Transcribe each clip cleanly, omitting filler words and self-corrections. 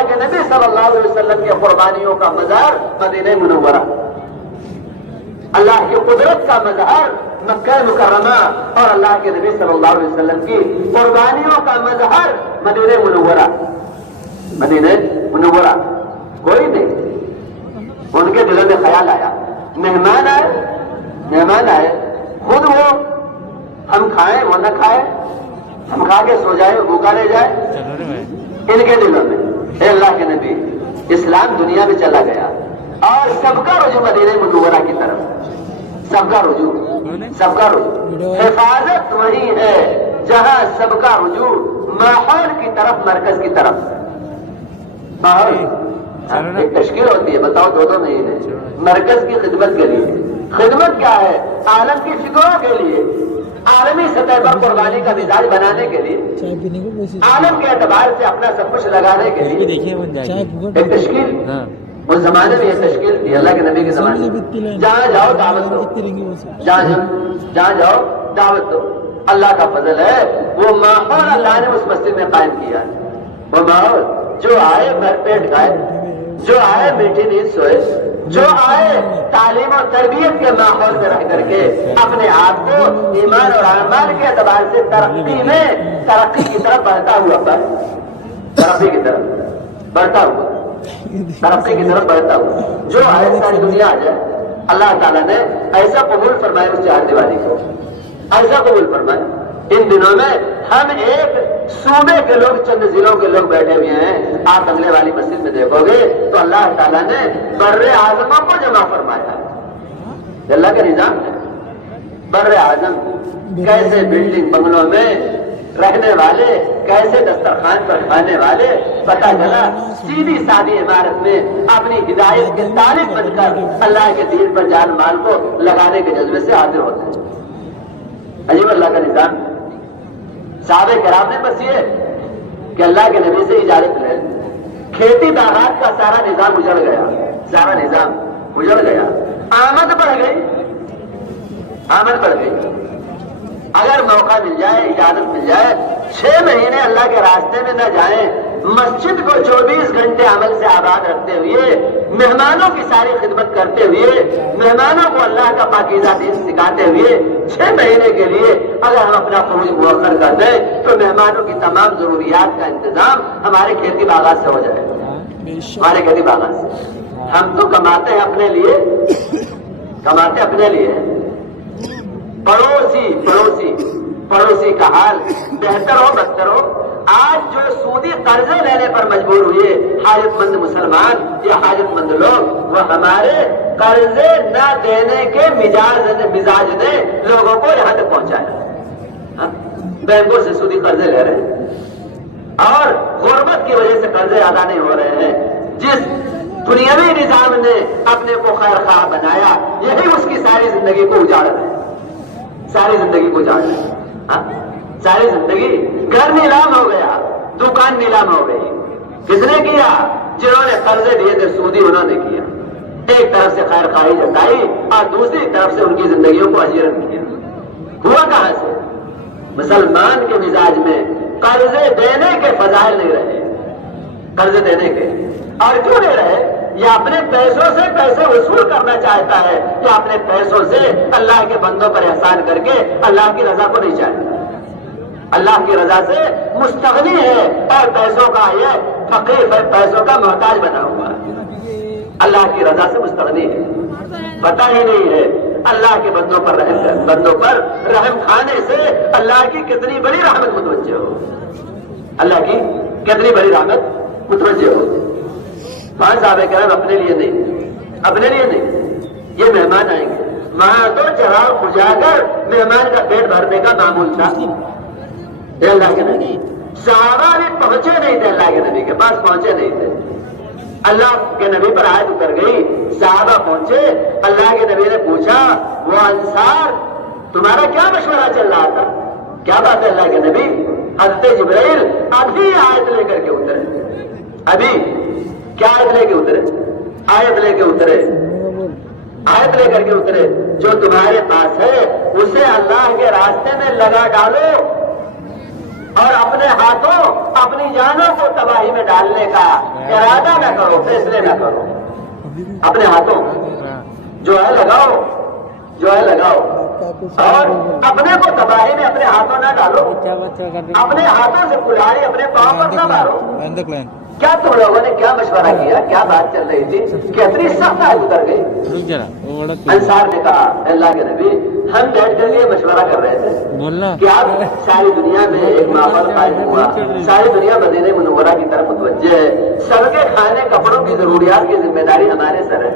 اللہ کے نبی صلی اللہ علیہ وسلم کی قربانیوں کا مزار مدینہ منورہ، اللہ کی قدرت کا مظہر مکہ مکرمہ، اور اللہ کے نبی صلی اللہ علیہ وسلم کی قربانیوں کا مظہر مدینہ منورہ۔ مدینہ منورہ کوئی نہیں، ان کے دلوں میں خیال آیا مہمان آئے، خود وہ ہم کھائیں وہ نہ کھائے، ہم کھا کے سو جائے بھوکا رہ جائے، ان کے دلوں میں اے اللہ کے نبی اسلام دنیا میں چلا گیا اور سب کا رجوع مدینہ منورہ کی طرف، سب کا رجوع حفاظت وہی ہے جہاں سب کا رجوع ماحول کی طرف، مرکز کی طرف۔ ماحول ایک تشکیل ہوتی ہے، بتاؤ 2 مہینے مرکز کی خدمت کے لیے۔ خدمت کیا ہے؟ عالم کی فکروں کے لیے، عالمی سطح پر قربانی کا مزاج بنانے کے لیے، عالم کے اعتبار سے اپنا سب کچھ لگانے کے لیے ایک تشکیل۔ اس زمانے میں یہ تشکیل تھی اللہ کے نبی کے زمانے میں، جہاں جاؤ دعوت دو، جہاں جاؤ دعوت دو۔ اللہ کا فضل ہے وہ ماحول اللہ نے اس مسجد میں قائم کیا ہے، وہ ماحول جو آئے بھر پیٹ کھائے، جو آئے میٹھی نیند سوئے، جو آئے تعلیم و تربیت کے ماحول میں رہ کر کے اپنے آپ کو ایمان اور اعمال کے اعتبار سے ترقی کی طرف بڑھتا ہوا پر، ترقی کی طرف بڑھتا ہوا، ترقی کی طرف بڑھتا ہوا، جو آئے ساری دنیا آ جائے۔ اللہ تعالیٰ نے ایسا قبول فرمایا اس چار دیواری کو، ایسا قبول فرمایا۔ ان دنوں میں ہم ایک صوبے کے لوگ، چند ضلعوں کے لوگ بیٹھے ہوئے ہیں، آپ اگلے والی مسجد میں دیکھو گے تو اللہ تعالیٰ نے بر اعظموں کو جمع فرمایا ہے۔ اللہ کا نظام ہے، بر اعظم کیسے بلڈنگ بنگلوں میں رہنے والے، کیسے دسترخوان پر کھانے والے، پتہ چلا سیدھی سادی عمارت میں اپنی ہدایت کے طالب بن کر اللہ کے دین پر جان مال کو لگانے کے جذبے سے حاضر ہوتے ہیں۔ عجیب اللہ کا نظام۔ صحابہ کرام نے بس یہ کہ اللہ کے نبی سے اجازت لے، کھیتی باغات کا سارا نظام اجڑ گیا، سارا نظام اجڑ گیا، آمد بڑھ گئی، آمد بڑھ گئی۔ اگر موقع مل جائے، اجازت مل جائے، 6 مہینے اللہ کے راستے میں نہ جائیں، مسجد کو 24 گھنٹے عمل سے آباد رکھتے ہوئے، مہمانوں کی ساری خدمت کرتے ہوئے، مہمانوں کو اللہ کا پاکیزہ دین سکھاتے ہوئے 6 مہینے کے لیے اگر ہم اپنا خروج مؤخر کر دیں تو مہمانوں کی تمام ضروریات کا انتظام ہمارے کھیتی باغات سے ہو جائے گا، ہمارے کھیتی باغات سے۔ ہم تو کماتے ہیں اپنے لیے، کماتے اپنے لیے، پڑوسی کا حال بہتر ہو بدتر ہو۔ آج جو سودی قرضے لینے پر مجبور ہوئے حاجت مند مسلمان یا حاجت مند لوگ، وہ ہمارے قرضے نہ دینے کے مزاج نے لوگوں کو یہاں تک پہنچایا۔ بینکوں سے سودی قرضے لے رہے ہیں اور غربت کی وجہ سے قرضے ادا نہیں ہو رہے ہیں۔ جس دنیاوی نظام نے اپنے کو خیر خواہ بنایا، یہی اس کی ساری زندگی کو اجاڑ رہے ہیں، ساری زندگی کو اجاڑ رہے ہیں۔ ساری زندگی، گھر نیلام ہو گیا، دکان نیلام ہو گئی۔ کس نے کیا؟ جنہوں نے قرضے دیے تھے سودی، انہوں نے کیا۔ ایک طرف سے خیر خواہی جتائی اور دوسری طرف سے ان کی زندگیوں کو اجیرن کیا۔ ہوا کہاں سے؟ مسلمان کے مزاج میں قرضے دینے کے فضائل نہیں رہے، قرضے دینے کے۔ اور کیوں نہیں رہے؟ یا اپنے پیسوں سے پیسے وصول کرنا چاہتا ہے، یا اپنے پیسوں سے اللہ کے بندوں پر احسان کر کے اللہ کی رضا کو نہیں چاہتا، اللہ کی رضا سے مستغنی ہے اور پیسوں کا یہ فقیر ہے، پیسوں کا محتاج بنا ہوا ہے، اللہ کی رضا سے مستغنی ہے۔ پتہ ہی نہیں ہے اللہ کے بندوں پر رحم کھانے سے اللہ کی کتنی بڑی رحمت متوجہ ہو، اللہ کی کتنی بڑی رحمت متوجہ ہو۔ صحابہ کرام اپنے لیے نہیں، اپنے لیے نہیں، یہ مہمان آئیں گے، وہاں تو چراغ بجھا کر مہمان کا پیٹ بھرنے کا معمول تھا۔ اللہ کے نبی صحابہ بھی پہنچے نہیں تھے، اللہ کے نبی کے پاس پہنچے نہیں تھے۔ اللہ کے نبی پر آیت اتر گئی، صحابہ پہنچے، اللہ کے نبی نے پوچھا وہ انصار تمہارا کیا مشورہ چل رہا تھا؟ کیا بات ہے اللہ کے نبی؟ حضرت جبرائیل ابھی آیت لے کر کے اترے، ابھی کیا آیت لے کے اترے؟ آیت لے کے اترے، آیت لے کر کے اترے، جو تمہارے پاس ہے اسے اللہ کے راستے میں لگا ڈالو، اور اپنے ہاتھوں اپنی جانوں کو تباہی میں ڈالنے کا ارادہ نہ کرو، فیصلے نہ کرو. اپنے ہاتھوں جو ہے لگاؤ اور اپنے کو تباہی میں اپنے ہاتھوں نہ ڈالو. اپنے ہاتھوں سے کلاڑی اپنے پاؤں پر نہ مارو. کیا تم لوگوں نے کیا مشورہ کیا؟ کیا بات چل رہی تھی کہ اتنی سخت آج اتر گئی؟ انصار نے کہا اللہ کے نبی ہم بیٹھ کر کے مشورہ کر رہے تھے کہ آپ ساری دنیا میں ایک ماحول قائم ہوا، ساری دنیا مدینہ منورہ کی طرف متوجہ ہے، سب کے کھانے کپڑوں کی ضروریات کی ذمہ داری ہمارے سر ہے.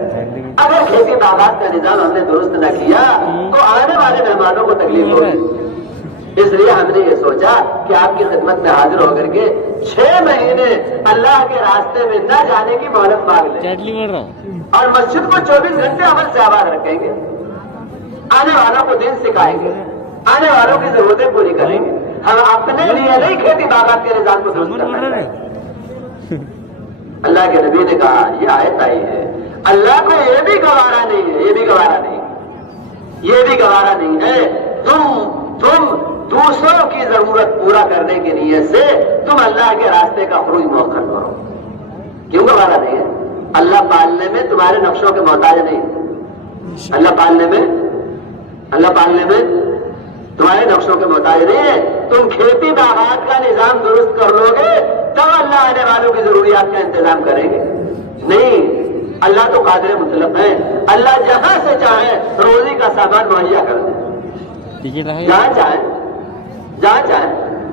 اگر کھیتی باغات کا نظام ہم نے درست نہ کیا تو آنے والے مہمانوں کو تکلیف ہوگی. اس لیے ہم نے یہ سوچا کہ آپ کی خدمت میں حاضر ہو کر کے 6 مہینے اللہ کے راستے میں نہ جانے کی مہلت مانگ لیں اور مسجد کو 24 گھنٹے عمل سے آباد رکھیں گے. آنے والوں کو دین سکھائیں گے، آنے والوں کی ضرورتیں پوری کریں گے. ہم اپنے لیے نہیں کھیتی باغات کے نظام کو درست کرنا ہے. اللہ کے نبی نے کہا یہ آیت آئی ہے، اللہ کو یہ بھی گوارا نہیں ہے، یہ بھی گوارا نہیں ہے تم دوسروں کی ضرورت پورا کرنے کی نیت سے تم اللہ کے راستے کا خروج مؤخر کرو. کیوں گوارا نہیں ہے؟ اللہ پالنے میں تمہارے نقشوں کے محتاج نہیں. اللہ پالنے میں تمہارے نقشوں کے محتاج نہیں ہے. تم کھیتی باغات کا نظام درست کر لو گے تب اللہ آنے والوں کی ضروریات کا انتظام کریں گے. نہیں، اللہ تو قادر مطلق ہے. اللہ جہاں سے چاہے روزی کا سامان مہیا کر دے، جہاں چاہے.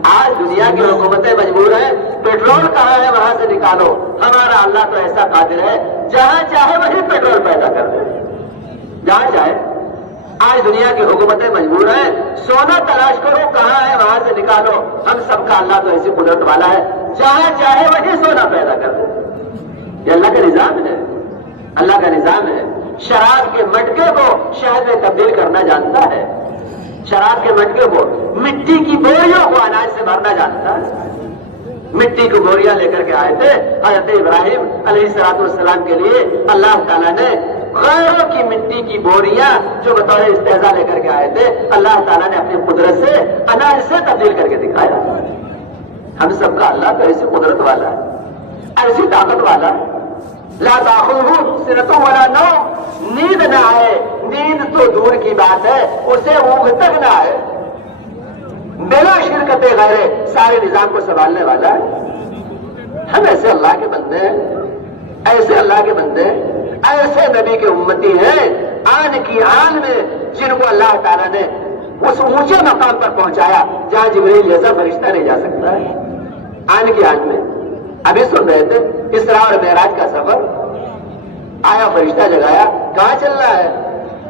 آج دنیا کی حکومتیں مجبور ہیں پیٹرول کہاں ہے وہاں سے نکالو. ہمارا اللہ تو ایسا قادر ہے جہاں چاہے وہی پیٹرول پیدا کر دے، جہاں چاہے. آج دنیا کی حکومتیں مجبور ہیں سونا تلاش کرو کہاں ہے وہاں سے نکالو. ہم سب کا اللہ تو ایسی قدرت والا ہے جہاں چاہے وہی سونا پیدا کر دے. یہ اللہ کا نظام ہے، اللہ کا نظام ہے. شراب کے مٹکے کو شہد میں تبدیل کرنا جانتا ہے، شراب کے مٹکے کو مٹی کی بوریوں کو اناج سے بھرنا جانتا ہے. مٹی کی بوریاں لے کر کے آئے تھے حضرت ابراہیم علیہ السلام کے لیے اللہ تعالیٰ نے غیروں کی مٹی کی بوریاں جو بطور استحضاء لے کر کے آئے تھے اللہ تعالیٰ نے اپنی قدرت سے اناج سے تبدیل کر کے دکھایا. ہم سب کا اللہ تو ایسی قدرت والا ہے، ایسی طاقت والا ہے. لا تأخذہ سنۃ ولا نوم، نیند نہ آئے، نیند تو دور کی بات ہے اسے اونگ تک نہ آئے. بلا شرکت غیر سارے نظام کو سنبھالنے والا ہے. ہم ایسے اللہ کے بندے ہیں، ایسے اللہ کے بندے ہیں، ایسے نبی کے امتی ہیں آن کی آن میں جن کو اللہ تعالیٰ نے اس اونچے مقام پر پہنچایا جہاں جبریل جیسا فرشتہ نہیں جا سکتا ہے. آن کی آن میں ابھی سن رہے تھے اسراء اور معراج کا سفر. آیا فرشتہ جگایا، کہاں چلنا ہے؟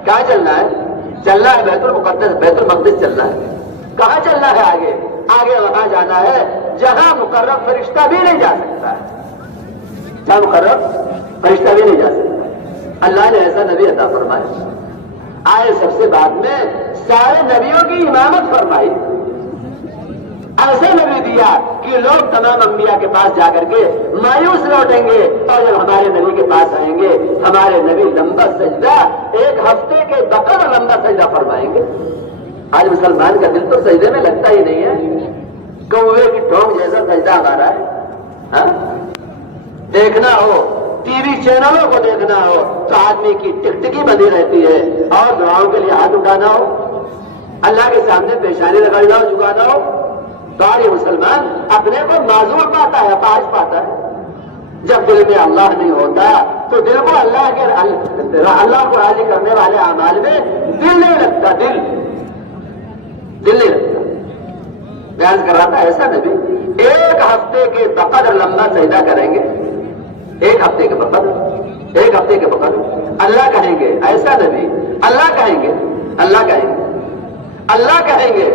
کہاں چلنا ہے؟ چلنا ہے بیت المقدس، بیت المقدس چلنا ہے. کہاں چلنا ہے؟ آگے آگے وہاں جانا ہے جہاں مقرب فرشتہ بھی نہیں جا سکتا ہے، جہاں مقرب فرشتہ بھی نہیں جا سکتا. اللہ نے ایسا نبی عطا فرمایا. آئے سب سے بعد میں سارے نبیوں کی امامت فرمائی. ایسے نبی دیا کہ لوگ تمام انبیاء کے پاس جا کر کے مایوس لوٹیں گے اور جب ہمارے نبی کے پاس آئیں گے ہمارے نبی لمبا سجدہ 1 ہفتے کے بقدر لمبا سجدہ فرمائیں گے. آج مسلمان کا دل تو سجدے میں لگتا ہی نہیں ہے، کوے کی ٹھونگ جیسا سجدہ ہمارا ہے. دیکھنا ہو ٹی وی چینلوں کو دیکھنا ہو تو آدمی کی ٹکٹکی بندی رہتی ہے اور دعاؤں کے لیے ہاتھ اٹھانا ہو، اللہ کے سامنے پیشانی رگڑنا ہو، جھکانا ہو تو یہ مسلمان اپنے کو معذور پاتا ہے، پاش پاتا ہے. جب دل میں اللہ نہیں ہوتا تو دل کو اللہ کو راضی کرنے والے اعمال میں دل نہیں لگتا، دل نہیں لگتا. بیان کر رہا تھا ایسا نبی 1 ہفتے کے بقدر لمبا سجدہ کریں گے، 1 ہفتے کے بقدر اللہ کہیں گے. ایسا نبی اللہ کہیں گے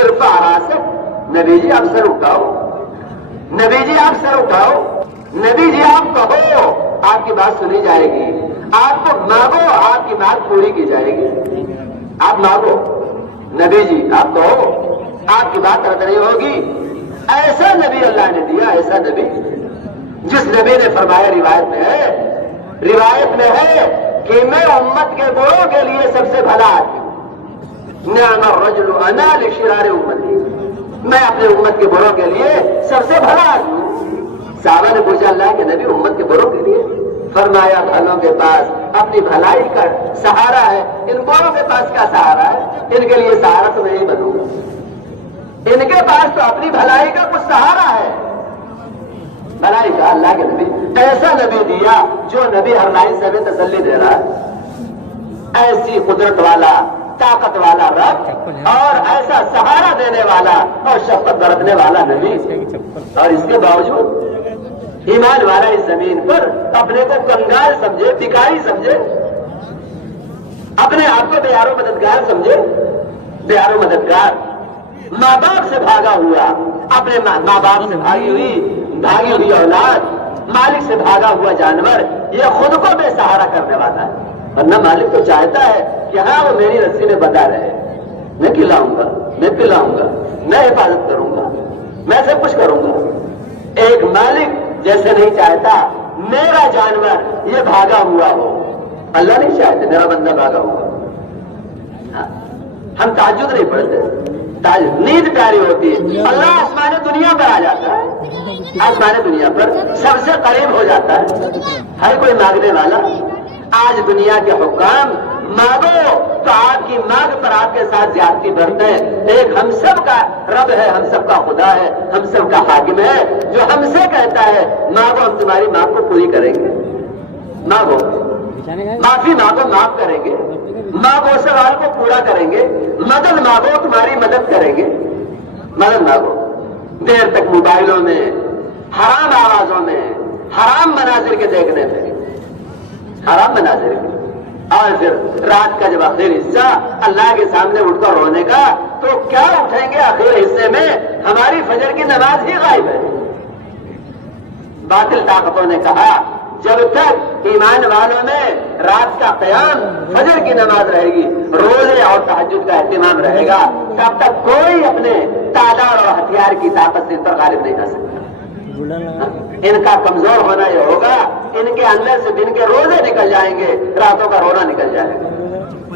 ارفع راسک، نبی جی آپ سر اٹھاؤ، نبی جی آپ سر اٹھاؤ، نبی جی آپ کہو، آپ کی بات سنی جائے گی. آپ کو مانگو، آپ کی بات پوری کی جائے گی. آپ مانگو، نبی جی آپ کہو، آپ کی بات رد نہیں ہوگی. ایسا نبی اللہ نے دیا، ایسا نبی جس نبی نے فرمایا روایت میں ہے کہ میں امت کے بڑوں کے لیے سب سے بھلا آدمی. نعم الرجل انا لشرار امتی، میں اپنے امت کے بڑوں کے لیے سب سے بڑا آدمی ہوں۔ صحابہ نے پوچھا اللہ کے نبی امت کے بڑوں کے لیے؟ فرمایا بھلوں کے پاس اپنی بھلائی کا سہارا ہے، ان بڑوں کے پاس کیا سہارا ہے؟ ان کے لیے سہارا تو میں ہی بنوں گا، ان کے پاس تو اپنی بھلائی کا کچھ سہارا ہے۔ بھلائی کا اللہ کے نبی ایسا نبی دیا جو نبی ہر لائن سے ہمیں تسلی دے رہا ہے، ایسی قدرت والا طاقت والا رب اور ایسا سہارا دینے والا اور شفقت برتنے والا نبی، اور اس کے باوجود ایمان والا اس زمین پر اپنے کو کنگال سمجھے، بھکاری سمجھے، اپنے آپ کو بیار و مددگار سمجھے۔ بیار و مددگار ماں باپ سے بھاگا ہوا، اپنے ماں باپ سے بھاگی ہوئی اولاد، مالک سے بھاگا ہوا جانور، یہ خود کو بے سہارا کرنے والا ہے۔ ورنہ مالک تو چاہتا ہے کہ ہاں وہ میری رسی میں بندھا رہے، میں کھلاؤں گا، میں پلاؤں گا، میں حفاظت کروں گا، میں سب کچھ کروں گا۔ ایک مالک جیسے نہیں چاہتا میرا جانور یہ بھاگا ہوا ہو، اللہ نہیں چاہتے میرا بندہ بھاگا ہوا۔ ہم تہجد نہیں پڑھتے، نیند پیاری ہوتی ہے، اللہ آسمان دنیا پر آ جاتا ہے، آسمان دنیا پر سب سے قریب ہو جاتا ہے، ہر کوئی مانگنے والا۔ آج دنیا کے حکام مانگو تو آپ کی مانگ پر آپ کے ساتھ زیادتی برتے ہیں۔ ایک ہم سب کا رب ہے، ہم سب کا خدا ہے، ہم سب کا حاکم ہے، جو ہم سے کہتا ہے مانگو ہم تمہاری مانگ کو پوری کریں گے، مانگو معافی مانگو معاف کریں گے، مانگو سوال کو پورا کریں گے، مدد مانگو تمہاری مدد کریں گے، مدد مانگو۔ دیر تک موبائلوں میں حرام آوازوں میں حرام مناظر کے دیکھنے میں، حرام مناظر کے، اور پھر رات کا جب آخر حصہ اللہ کے سامنے اٹھ کر رونے کا، تو کیا اٹھیں گے آخر حصے میں؟ ہماری فجر کی نماز ہی غائب ہے۔ باطل طاقتوں نے کہا جب تک ایمان والوں میں رات کا قیام فجر کی نماز رہے گی، روزے اور تہجد کا اہتمام رہے گا، تب تک کوئی اپنے تعداد اور ہتھیار کی طاقت سے ان پر غالب نہیں آ سکتا۔ ان کا کمزور ہونا یہ ہوگا، ان کے اندر سے دن کے روزے نکل جائیں گے، راتوں کا رونا نکل جائے گا،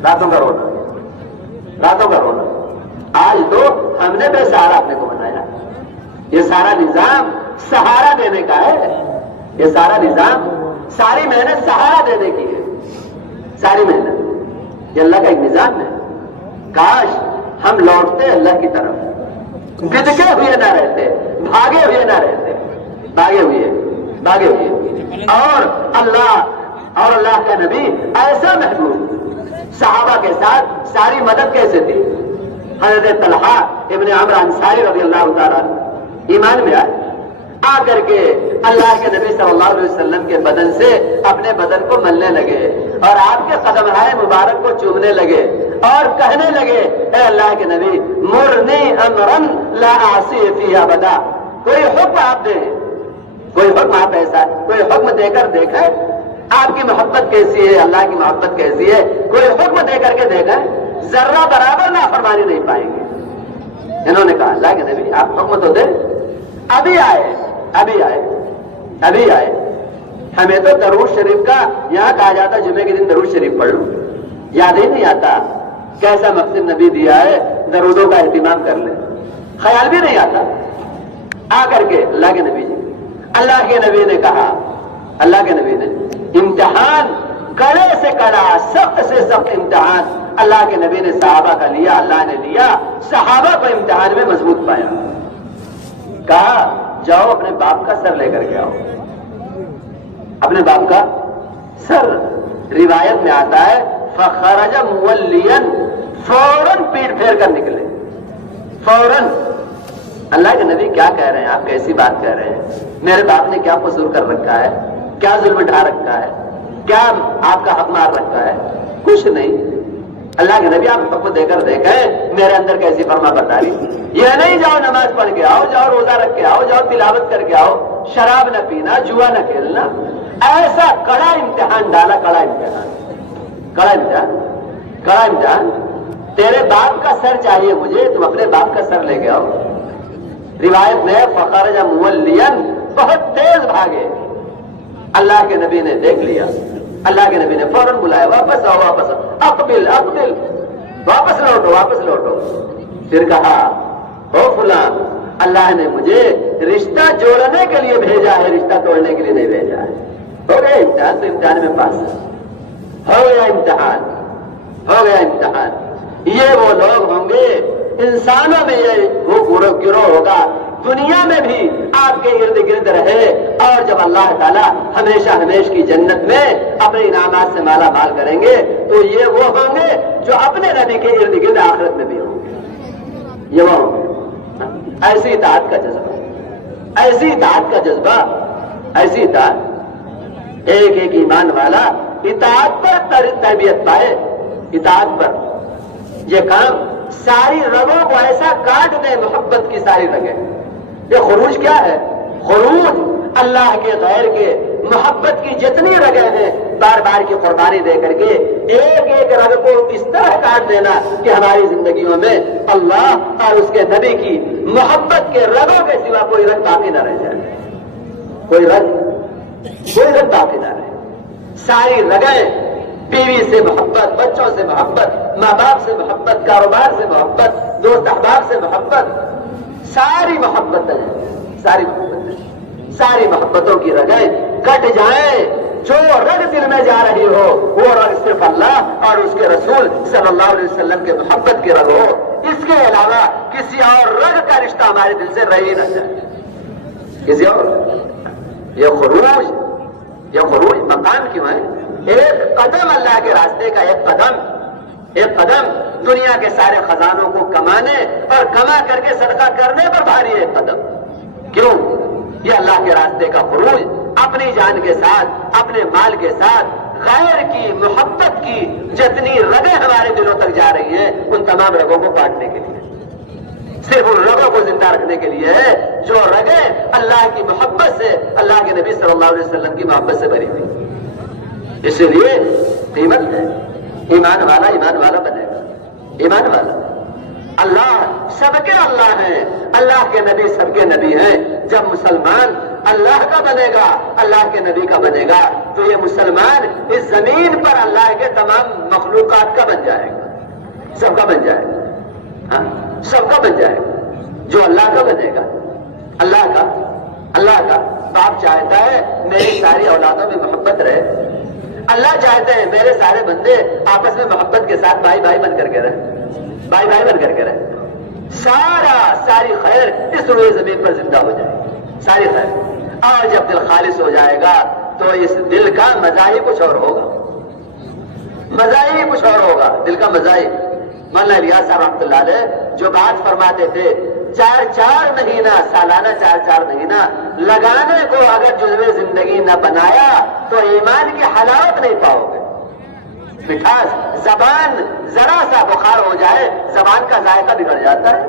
راتوں کا رونا، راتوں کا رونا۔ آج تو ہم نے بے سہارا اپنے کو بنایا۔ یہ سارا نظام سہارا دینے کا ہے، یہ سارا نظام ساری محنت سہارا دینے کی ہے، ساری محنت یہ اللہ کا ایک نظام ہے۔ کاش ہم لوٹتے اللہ کی طرف، بدکے ہوئے نہ رہتے، بھاگے ہوئے نہ رہتے، بھاگے ہوئے اور اللہ کا نبی ایسا محبوب، صحابہ کے ساتھ ساری مدد کیسے تھی۔ حضرت طلحہ ابن عمرو انصاری رضی اللہ تعالیٰ ایمان میں آئے، آ کر کے اللہ کے نبی صلی اللہ علیہ وسلم کے بدن سے اپنے بدن کو ملنے لگے اور آپ کے قدمہائے مبارک کو چومنے لگے اور کہنے لگے اے اللہ کے نبی مرنی امرن لا اعصی فیہ ابدا، کوئی حکم آپ دیں، کوئی حکم آپ ایسا، کوئی حکم دے کر دیکھیں آپ کی محبت کیسی ہے، اللہ کی محبت کیسی ہے، کوئی حکم دے کر کے دیکھیں، ذرہ برابر نافرمانی نہیں پائیں گے۔ انہوں نے کہا اللہ کے نبی آپ حکم تو دیں، ابھی آئے ہمیں تو درود شریف کا یہاں کہا جاتا جمعے کے دن درود شریف پڑھ لو، یاد ہی نہیں آتا کیسا مقصد نبی دیا ہے، درودوں کا اہتمام کر لیں، خیال بھی نہیں آتا۔ آ کر کے اللہ کے نبی نے کہا، اللہ کے نبی نے امتحان کڑے سے کڑا، سخت سے سخت امتحان اللہ کے نبی نے صحابہ کا لیا، اللہ نے لیا، صحابہ کو امتحان میں مضبوط پایا۔ کہا جاؤ اپنے باپ کا سر لے کر کے آؤ، اپنے باپ کا سر۔ روایت میں آتا ہے فخرج مولیا، فوراً پیٹ پھیر کر نکلے، فوراً۔ اللہ کے نبی کیا کہہ رہے ہیں آپ، کیسی بات کہہ رہے ہیں، میرے باپ نے کیا قصور کر رکھا ہے، کیا ظلم ڈھا رکھا ہے، کیا آپ کا حق مار رکھا ہے، کچھ نہیں۔ اللہ کے نبی آپ حکم دے کر دیکھیں میرے اندر کیسی فرما برداری، یہ نہیں جاؤ نماز پڑھ کے آؤ، جاؤ روزہ رکھ کے آؤ، جاؤ تلاوت کر کے آؤ، شراب نہ پینا، جوا نہ کھیلنا، ایسا کڑا امتحان ڈالا، کڑا امتحان۔ تیرے باپ کا سر چاہیے مجھے، تم اپنے باپ کا سر لے کے آؤ۔ روایت میں فخرج مولیا، بہت تیز بھاگے۔ اللہ کے نبی نے دیکھ لیا، اللہ کے نبی نے فوراً بلایا واپس آؤ، واپس آؤ، اقبل، واپس لوٹو۔ پھر کہا او فلاں اللہ نے مجھے رشتہ جوڑنے کے لیے بھیجا ہے، رشتہ توڑنے کے لیے نہیں بھیجا ہے۔ ہو گیا امتحان تو امتحان میں پاس ہو گیا، امتحان ہو گیا امتحان۔ یہ وہ لوگ ہوں گے، انسانوں میں یہ وہ گروہ ہوگا، دنیا میں بھی آپ کے ارد گرد رہے، اور جب اللہ تعالیٰ ہمیشہ ہمیش کی جنت میں اپنے انعامات سے مالا مال کریں گے تو یہ وہ ہوں گے جو اپنے نبی کے ارد گرد آخرت میں بھی ہوں گے۔ یہ وہ ہوں گے، ایسی اطاعت کا جذبہ، ایسی اطاعت کا جذبہ، ایسی اطاعت۔ ایک ایک ایمان والا اطاعت پر تربیت پائے، اطاعت پر۔ یہ کام ساری رگوں کو ایسا کاٹ دے، محبت کی ساری رگیں۔ یہ خروج کیا ہے؟ خروج اللہ کے غیر کے محبت کی جتنی رگیں ہیں بار بار کی قربانی دے کر کے ایک ایک رگ کو اس طرح کاٹ دینا کہ ہماری زندگیوں میں اللہ اور اس کے نبی کی محبت کے رگوں کے سوا کوئی رگ باقی نہ رہ جائے، کوئی رگ باقی نہ رہے۔ ساری رگیں، بیوی سے محبت، بچوں سے محبت، ماں باپ سے محبت، کاروبار سے محبت، دوست احباب سے محبت، ساری محبتیں، ساری محبتوں کی رگیں کٹ جائیں۔ جو رگ دل میں جا رہی ہو وہ رگ صرف اللہ اور اس کے رسول صلی اللہ علیہ وسلم کے محبت کی رگ ہو، اس کے علاوہ کسی اور رگ کا رشتہ ہمارے دل سے رہ ہی نہ جائے، کسی اور۔ یہ خروج مقام کیوں ہے؟ ایک قدم اللہ کے راستے کا، ایک قدم دنیا کے سارے خزانوں کو کمانے اور کما کر کے صدقہ کرنے پر بھاری ہے، ایک قدم۔ کیوں؟ یہ اللہ کے راستے کا خروج اپنی جان کے ساتھ، اپنے مال کے ساتھ، غیر کی محبت کی جتنی رگیں ہمارے دلوں تک جا رہی ہیں ان تمام رگوں کو کاٹنے کے لیے، صرف ان رگوں کو زندہ رکھنے کے لیے ہے جو رگیں اللہ کی محبت سے، اللہ کے نبی صلی اللہ علیہ وسلم کی محبت سے بھری ہوئی۔ اسی لیے قیمت ہے، ایمان والا بنے گا، ایمان والا۔ اللہ سب کے اللہ ہیں، اللہ کے نبی سب کے نبی ہیں۔ جب مسلمان اللہ کا بنے گا، اللہ کے نبی کا بنے گا تو یہ مسلمان اس زمین پر اللہ کے تمام مخلوقات کا بن جائے گا، سب کا بن جائے گا، سب کا بن جائے گا۔ جو اللہ کا بنے گا، اللہ کا باپ چاہتا ہے میری ساری اولادوں میں محبت رہے، اللہ چاہتے ہیں میرے سارے بندے آپس میں محبت کے ساتھ بھائی بھائی بن کر کے رہے، ساری خیر اس روئے زمین پر زندہ ہو جائے گی، ساری خیر۔ اور جب دل خالص ہو جائے گا تو اس دل کا مزہ ہی کچھ اور ہوگا، دل کا مزہ ہی۔ مولانا الیاس صاحب رحمۃ اللہ علیہ جو بات فرماتے تھے، 4 مہینہ سالانہ 4 مہینہ لگانے کو اگر جزوے زندگی نہ بنایا تو ایمان کی حلاوت نہیں پاؤ گے، مٹھاس۔ زبان ذرا سا بخار ہو جائے زبان کا ذائقہ بگڑ جاتا ہے،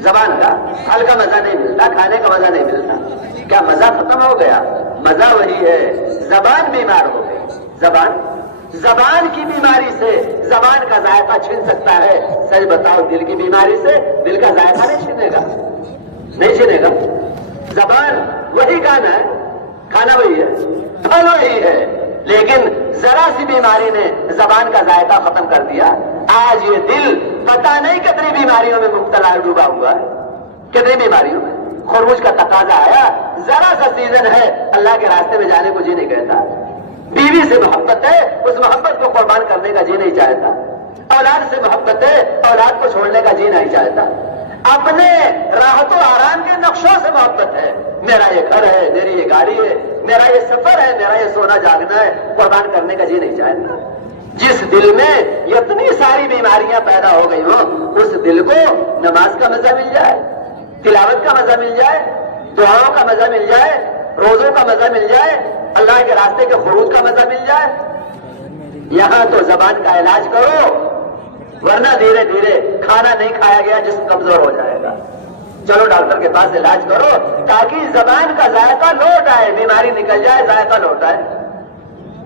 زبان کا پھل کا مزہ نہیں ملتا، کھانے کا مزہ نہیں ملتا۔ کیا مزہ ختم ہو گیا؟ مزہ وہی ہے، زبان بیمار ہو گئی۔ زبان کی بیماری سے زبان کا ذائقہ چھین سکتا ہے، سچ بتاؤ دل کی بیماری سے دل کا ذائقہ نہیں چھینے گا۔ زبان وہی کھانا ہے، کھانا وہی ہے، پھل وہی ہے، لیکن ذرا سی بیماری نے زبان کا ذائقہ ختم کر دیا۔ آج یہ دل پتہ نہیں کتنی بیماریوں میں مبتلا ڈوبا ہوا ہے، کتنی بیماریوں میں۔ خروج کا تقاضا آیا، ذرا سا سیزن ہے، اللہ کے راستے میں جانے کو جی نہیں کہتا۔ بیوی سے محبت ہے، اس محبت کو قربان کرنے کا جی نہیں چاہتا۔ اولاد سے محبت ہے، اولاد کو چھوڑنے کا جی نہیں چاہتا۔ اپنے راحت و آرام کے نقشوں سے محبت ہے، میرا یہ گھر ہے، میری یہ گاڑی ہے، میرا یہ سفر ہے، میرا یہ سونا جاگنا ہے، قربان کرنے کا جی نہیں چاہتا۔ جس دل میں اتنی ساری بیماریاں پیدا ہو گئی ہوں، اس دل کو نماز کا مزہ مل جائے، تلاوت کا مزہ مل جائے، دعاؤں کا مزہ مل جائے، روزوں کا مزہ مل جائے، اللہ کے راستے کے خروج کا مزہ مل جائے۔ یہاں تو زبان کا علاج کرو، ورنہ دھیرے دھیرے کھانا نہیں کھایا گیا جسم کمزور ہو جائے گا۔ چلو ڈاکٹر کے پاس علاج کرو تاکہ زبان کا ذائقہ لوٹ آئے، بیماری نکل جائے، ذائقہ لوٹ آئے۔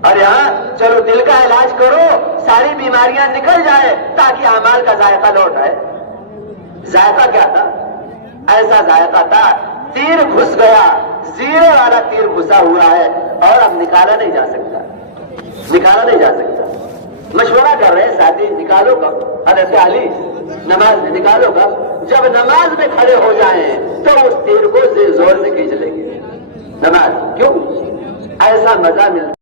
اور یہاں چلو دل کا علاج کرو، ساری بیماریاں نکل جائے تاکہ اعمال کا ذائقہ لوٹ آئے۔ ذائقہ کیا تھا؟ ایسا ذائقہ تھا، تیر گھس گیا، زیرے والا تیر گھسا ہوا ہے اور اب نکالا نہیں جا سکتا۔ مشورہ کر رہے ہیں ساتھی، نکالو کب؟ حضرت علی نماز میں نکالو کب؟ جب نماز میں کھڑے ہو جائیں تو اس تیر کو زور سے کھینچ لیں گے. نماز کیوں؟ ایسا مزہ ملتا